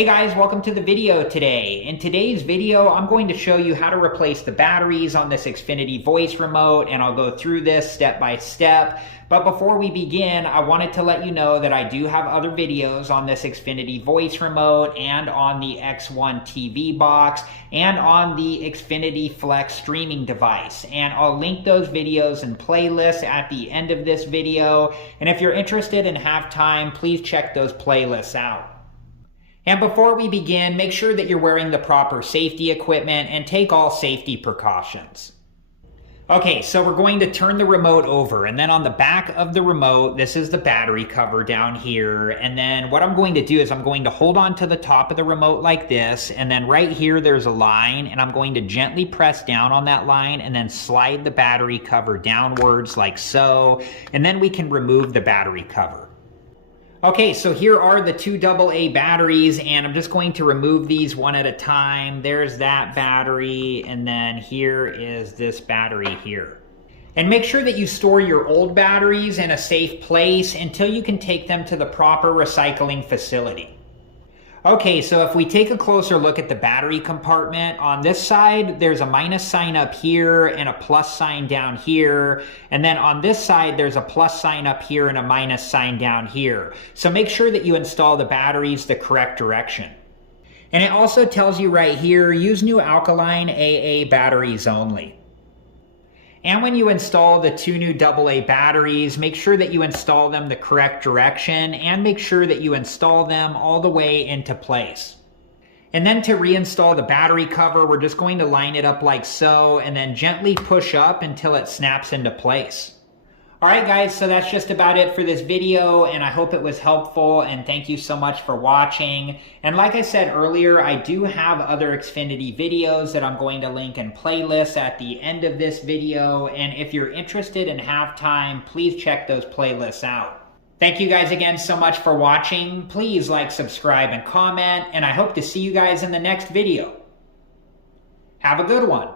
Hey guys, welcome to the video today. In today's video, I'm going to show you how to replace the batteries on this Xfinity voice remote, and I'll go through this step by step. But before we begin, I wanted to let you know that I do have other videos on this Xfinity voice remote and on the X1 TV box and on the Xfinity Flex streaming device. And I'll link those videos and playlists at the end of this video. And if you're interested and have time, please check those playlists out. And before we begin, make sure that you're wearing the proper safety equipment and take all safety precautions. Okay, so we're going to turn the remote over, and then on the back of the remote, this is the battery cover down here. And then what I'm going to do is I'm going to hold on to the top of the remote like this, and then right here there's a line, and I'm going to gently press down on that line and then slide the battery cover downwards like so, and then we can remove the battery cover. Okay, so here are the two AA batteries, and I'm just going to remove these one at a time. There's that battery, and then here is this battery here. And make sure that you store your old batteries in a safe place until you can take them to the proper recycling facility. Okay, so if we take a closer look at the battery compartment, on this side, there's a minus sign up here and a plus sign down here. And then on this side, there's a plus sign up here and a minus sign down here. So make sure that you install the batteries the correct direction. And it also tells you right here, use new alkaline AA batteries only. And when you install the two new AA batteries, make sure that you install them the correct direction and make sure that you install them all the way into place. And then to reinstall the battery cover, we're just going to line it up like so and then gently push up until it snaps into place. Alright guys, so that's just about it for this video, and I hope it was helpful, and thank you so much for watching. And like I said earlier, I do have other Xfinity videos that I'm going to link in playlists at the end of this video, and if you're interested and have time, please check those playlists out. Thank you guys again so much for watching. Please like, subscribe, and comment, and I hope to see you guys in the next video. Have a good one.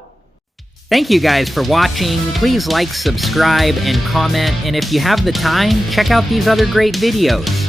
Thank you guys for watching. Please like, subscribe, and comment, and if you have the time, check out these other great videos.